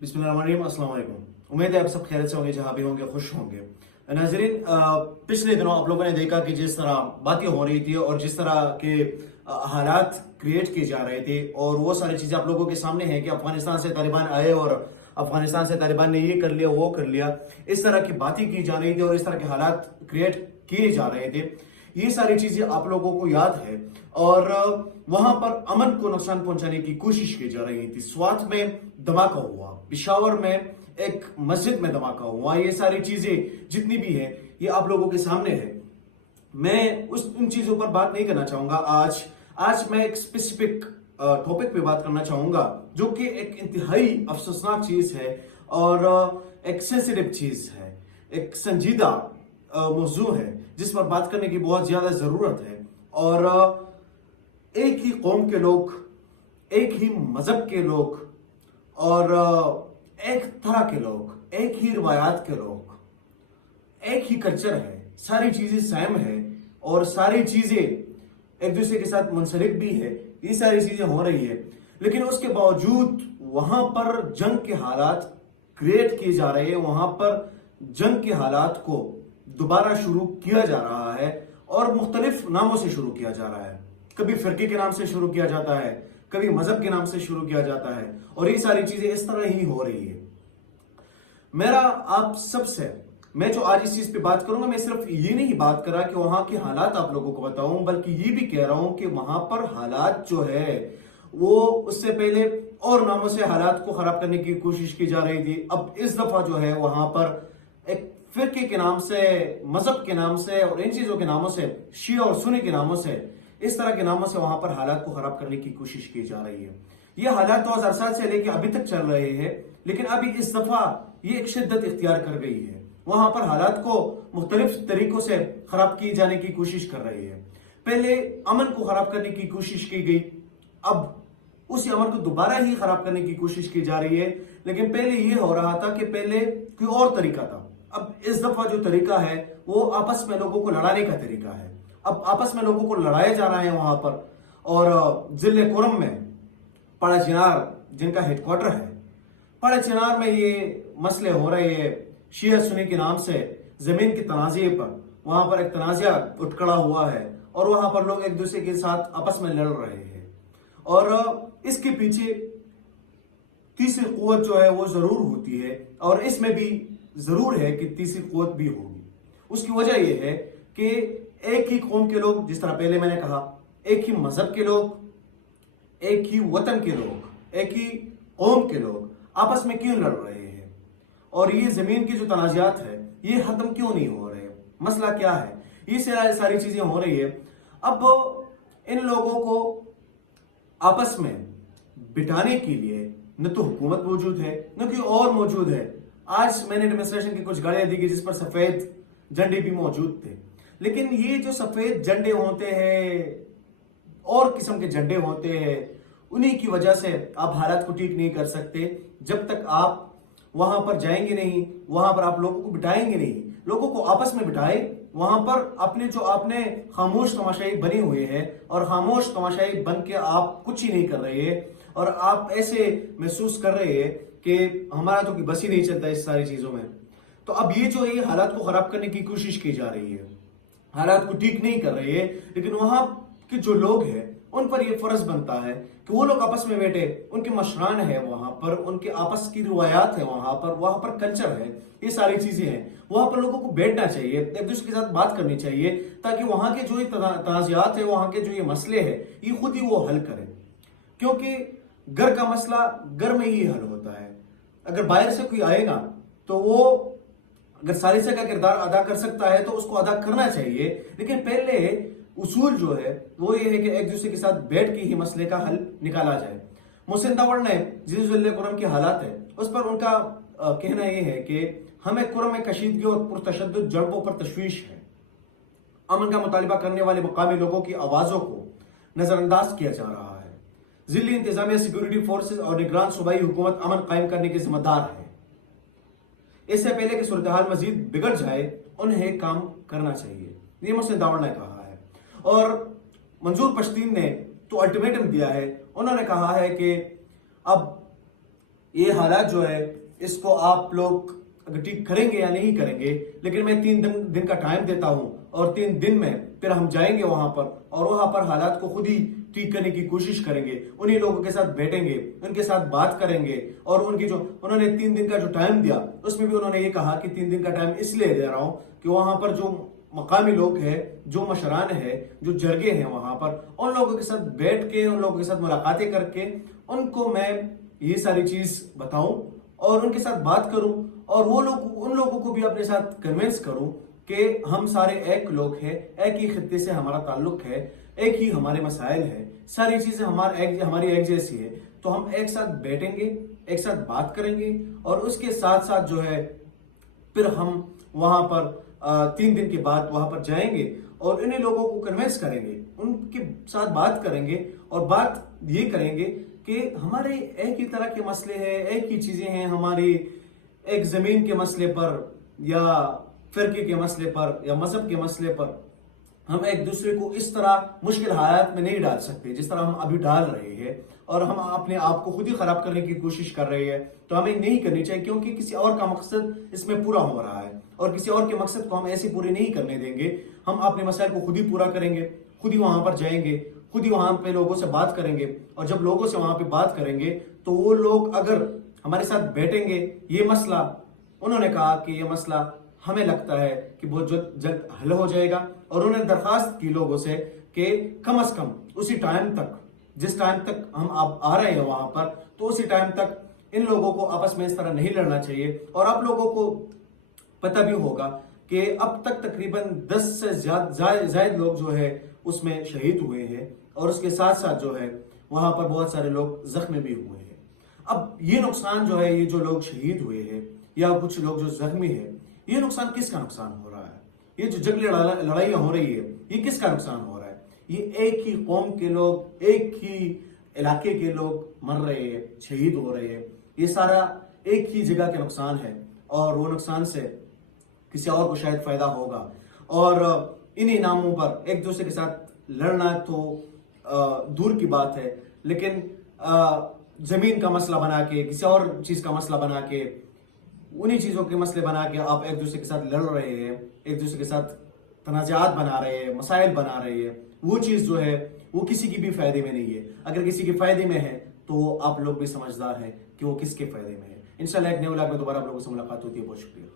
बिस्मिल्लाहिर्रहमानिर्रहीम, अस्सलाम वालेकुम। उम्मीद है आप सब खैरियत से होंगे, जहां भी होंगे खुश होंगे। नाज़रीन, पिछले दिनों आप लोगों ने देखा कि जिस तरह बातें हो रही थी और जिस तरह के हालात क्रिएट किए जा रहे थे, और वो सारी चीज़ें आप लोगों के सामने हैं कि अफगानिस्तान से तालिबान आए और अफगानिस्तान से तालिबान ने ये कर लिया, वो कर लिया, इस तरह की बातें की जा रही थी और इस तरह के हालात क्रिएट किए जा रहे थे। ये सारी चीजें आप लोगों को याद है, और वहां पर अमन को नुकसान पहुंचाने की कोशिश की जा रही थी। स्वात में धमाका हुआ, पिशावर में एक मस्जिद में धमाका हुआ, ये सारी चीजें जितनी भी है ये आप लोगों के सामने है। मैं उन चीजों पर बात नहीं करना चाहूंगा। आज मैं एक स्पेसिफिक टॉपिक पे बात करना चाहूंगा, जो कि एक इंतहाई अफसोसनाक चीज है और एक सेंसिटिव चीज है, एक संजीदा मौजू है जिस पर बात करने की बहुत ज्यादा जरूरत है। और एक ही कौम के लोग, एक ही मजहब के लोग और एक तरह के लोग, एक ही रिवायात के लोग, एक ही कल्चर है, सारी चीजें सेम है और सारी चीजें एक दूसरे के साथ मुंसलिक भी है। ये सारी चीजें हो रही है, लेकिन उसके बावजूद वहां पर जंग के हालात क्रिएट किए जा रहे हैं। वहां पर जंग के हालात को दोबारा शुरू किया जा रहा है और मुख्तलिफ नामों से शुरू किया जा रहा है। कभी फिरके के नाम से शुरू किया जाता है, कभी मजहब के नाम से शुरू किया जाता है, और ये सारी चीजें इस तरह ही हो रही है। मेरा आप सबसे, मैं जो आज इस चीज पे बात करूंगा, मैं सिर्फ ये नहीं बात कर रहा कि वहां के हालात आप लोगों को बताऊं, बल्कि ये भी कह रहा हूं कि वहां पर हालात जो है वो उससे पहले और नामों से हालात को खराब करने की कोशिश की जा रही थी। अब इस दफा जो है वहां पर एक फिरके के नाम से, मजहब के नाम से और इन चीजों के नामों से, शिया और सुन्नी के नामों से, इस तरह के नामों से वहां पर हालात को खराब करने की कोशिश की जा रही है। ये हालात 2007 से लेकर अभी तक चल रहे हैं, लेकिन अभी इस दफा ये एक शिद्दत इख्तियार कर गई है। वहां पर हालात को मुख्तलिफ तरीकों से खराब किए जाने की कोशिश कर रही है। पहले अमन को खराब करने की कोशिश की गई, अब उसी अमन को दोबारा ही खराब करने की कोशिश की जा रही है। लेकिन पहले ये हो रहा था कि पहले कोई और तरीका था, अब इस दफा जो तरीका है वो आपस में लोगों को लड़ाने का तरीका है। अब आपस में लोगों को लड़ाया जा रहा है वहां पर। और जिले कुरम में पड़ा चिनार जिनका हेडक्वार्टर है, पड़ा चिनार में ये मसले हो रहे हैं शिया सुन्नी के नाम से। जमीन के तनाजे पर वहां पर एक तनाजा उठ खड़ा हुआ है और वहां पर लोग एक दूसरे के साथ आपस में लड़ रहे हैं। और इसके पीछे तीसरी कुव्वत जो है वो जरूर होती है, और इसमें भी जरूर है कि तीसरी कुव्वत भी होगी। उसकी वजह यह है कि एक ही कौम के लोग, जिस तरह पहले मैंने कहा, एक ही मजहब के लोग, एक ही वतन के लोग, एक ही कौम के लोग आपस में क्यों लड़ रहे हैं, और ये जमीन की जो तनाजात है ये खत्म क्यों नहीं हो रहे, मसला क्या है, ये सारी चीजें हो रही है। अब इन लोगों को आपस में बिठाने के लिए न तो हुकूमत मौजूद है, न कोई और मौजूद है। आज मैंने डेमोन्स्ट्रेशन की कुछ गाड़ियां देखी जिस पर सफेद झंडे भी मौजूद थे, लेकिन ये जो सफेद झंडे होते हैं और किस्म के झंडे होते हैं, उन्हीं की वजह से आप हालात को ठीक नहीं कर सकते। जब तक आप वहां पर जाएंगे नहीं, वहां पर आप लोगों को बिठाएंगे नहीं, लोगों को आपस में बिठाए, वहां पर अपने जो आपने खामोश तमाशाई बने हुए हैं, और खामोश तमाशाई बन के आप कुछ ही नहीं कर रहे हैं, और आप ऐसे महसूस कर रहे हैं कि हमारा तो बस ही नहीं चलता इस सारी चीजों में। तो अब ये जो है हालात को खराब करने की कोशिश की जा रही है, हालात को ठीक नहीं कर रही है। लेकिन वहां के जो लोग हैं उन पर यह फर्ज बनता है कि वो लोग आपस में बैठे, उनके मशरान है वहां पर, उनके आपस की रिवायात है वहां पर कल्चर है, ये सारी चीजें हैं। वहां पर लोगों को बैठना चाहिए, एक दूसरे के साथ बात करनी चाहिए, ताकि वहां के जो ये तनाज़ात है, वहां के जो ये मसले है, ये खुद ही वो हल करें। क्योंकि घर का मसला घर में ही हल होता है। अगर बाहर से कोई आएगा तो वो अगर सालिसा का किरदार अदा कर सकता है तो उसको अदा करना चाहिए, लेकिन पहले उसूल जो है वो ये है कि एक दूसरे के साथ बैठ के ही मसले का हल निकाला जाए। मोहसिन दावड़ ने जिले कुरम के हालात है उस पर उनका कहना यह है कि हमें कुरम में कशीदगी और पुरतशद्दुद जड़बों पर तशवीश है। अमन का मुतालिबा करने वाले मुकामी लोगों की आवाजों को नजरअंदाज किया जा रहा है। जिली इंतजामिया, सिक्योरिटी फोर्सेज और निगरान सूबाई हुकूमत अमन कायम करने की जिम्मेदार है। इससे पहले कि सूरत हाल मजीद बिगड़ जाए उन्हें काम करना चाहिए, ये मोहसिन दावड़ ने कहा है। और मंजूर पश्तीन ने तो अल्टीमेटम दिया है, उन्होंने कहा है कि अब یہ حالات جو ہے اس کو آپ لوگ اگر ٹھیک کریں گے یا نہیں کریں گے، لیکن میں 3 دن کا ٹائم دیتا ہوں، اور 3 دن میں پھر ہم جائیں گے وہاں پر، اور وہاں پر حالات کو خود ہی ٹھیک کرنے کی کوشش کریں گے، انہی لوگوں کے ساتھ بیٹھیں گے، ان کے ساتھ بات کریں گے، اور ان کی جو انہوں نے 3 دن کا جو ٹائم دیا اس میں بھی انہوں نے یہ کہا کہ 3 دن کا ٹائم اس لیے دے رہا ہوں کہ وہاں پر جو مقامی لوگ ہیں، جو مشران ہیں، جو جرگے ہیں وہاں پر، ان لوگوں کے ساتھ بیٹھ کے، ان لوگوں کے ساتھ ملاقاتیں کر کے ان کو میں یہ ساری چیز بتاؤں اور ان کے ساتھ بات کروں، اور وہ لوگ ان لوگوں کو بھی اپنے ساتھ کنونس کروں کہ ہم سارے ایک لوگ ہیں، ایک ہی خطے سے ہمارا تعلق ہے، ایک ہی ہمارے مسائل ہیں، ساری چیزیں ہماری ایک جیسی ہے، تو ہم ایک ساتھ بیٹھیں گے، ایک ساتھ بات کریں گے، اور اس کے ساتھ ساتھ جو ہے پھر ہم وہاں پر 3 دن کے بعد وہاں پر جائیں گے اور انہیں لوگوں کو کنوینس کریں گے، ان کے ساتھ بات کریں گے، اور بات یہ کریں گے کہ ہمارے ایک ہی طرح کے مسئلے ہیں، ایک ہی چیزیں ہیں، ہماری ایک زمین کے مسئلے پر یا فرقے کے مسئلے پر یا مذہب کے مسئلے پر ہم ایک دوسرے کو اس طرح مشکل حالات میں نہیں ڈال سکتے جس طرح ہم ابھی ڈال رہے ہیں، اور ہم اپنے آپ کو خود ہی خراب کرنے کی کوشش کر رہے ہیں، تو ہمیں نہیں کرنی چاہیے، کیونکہ کسی اور کا مقصد اس میں پورا ہو رہا ہے، اور کسی اور کے مقصد کو ہم ایسے پورے نہیں کرنے دیں گے۔ ہم اپنے مسائل کو خود ہی پورا کریں گے، خود ہی وہاں پر جائیں گے، خود ہی وہاں پہ لوگوں سے بات کریں گے، اور جب لوگوں سے وہاں پہ بات کریں گے تو وہ لوگ اگر ہمارے ساتھ بیٹھیں گے، یہ مسئلہ انہوں نے کہا کہ یہ مسئلہ ہمیں لگتا ہے کہ بہت جلد حل ہو جائے گا، اور انہوں نے درخواست کی لوگوں سے کہ کم از کم اسی ٹائم تک، جس ٹائم تک ہم آ رہے ہیں وہاں پر، تو اسی ٹائم تک ان لوگوں کو آپس میں اس طرح نہیں لڑنا چاہیے۔ اور آپ لوگوں کو پتہ بھی ہوگا کہ اب تک تقریباً 10 سے زائد لوگ جو ہے اس میں شہید ہوئے ہیں، اور اس کے ساتھ ساتھ جو ہے وہاں پر بہت سارے لوگ زخمی بھی ہوئے ہیں۔ اب یہ نقصان جو ہے، یہ جو لوگ شہید ہوئے ہیں یا کچھ لوگ جو زخمی ہیں، یہ نقصان کس کا نقصان ہو رہا ہے؟ یہ جو جنگلی لڑائیاں ہو رہی ہے، یہ کس کا نقصان ہو رہا ہے؟ یہ ایک ہی قوم کے لوگ، ایک ہی علاقے کے لوگ مر رہے ہیں، شہید ہو رہے ہیں، یہ سارا ایک ہی جگہ کا نقصان ہے، اور وہ نقصان سے کسی اور کو شاید فائدہ ہوگا، اور انہی ناموں پر ایک دوسرے کے ساتھ لڑنا تو دور کی بات ہے، لیکن زمین کا مسئلہ بنا کے، کسی اور چیز کا مسئلہ بنا کے، انہی چیزوں کے مسئلے بنا کے آپ ایک دوسرے کے ساتھ لڑ رہے ہیں، ایک دوسرے کے ساتھ تنازعات بنا رہے ہیں، مسائل بنا رہے ہیں، وہ چیز جو ہے وہ کسی کی بھی فائدے میں نہیں ہے۔ اگر کسی کے فائدے میں ہے تو آپ لوگ بھی سمجھدار ہیں کہ وہ کس کے فائدے میں ہے۔ انشاءاللہ ایک نئے ولاگ میں دوبارہ آپ لوگوں سے ملاقات ہوتی ہے۔ بہت شکریہ۔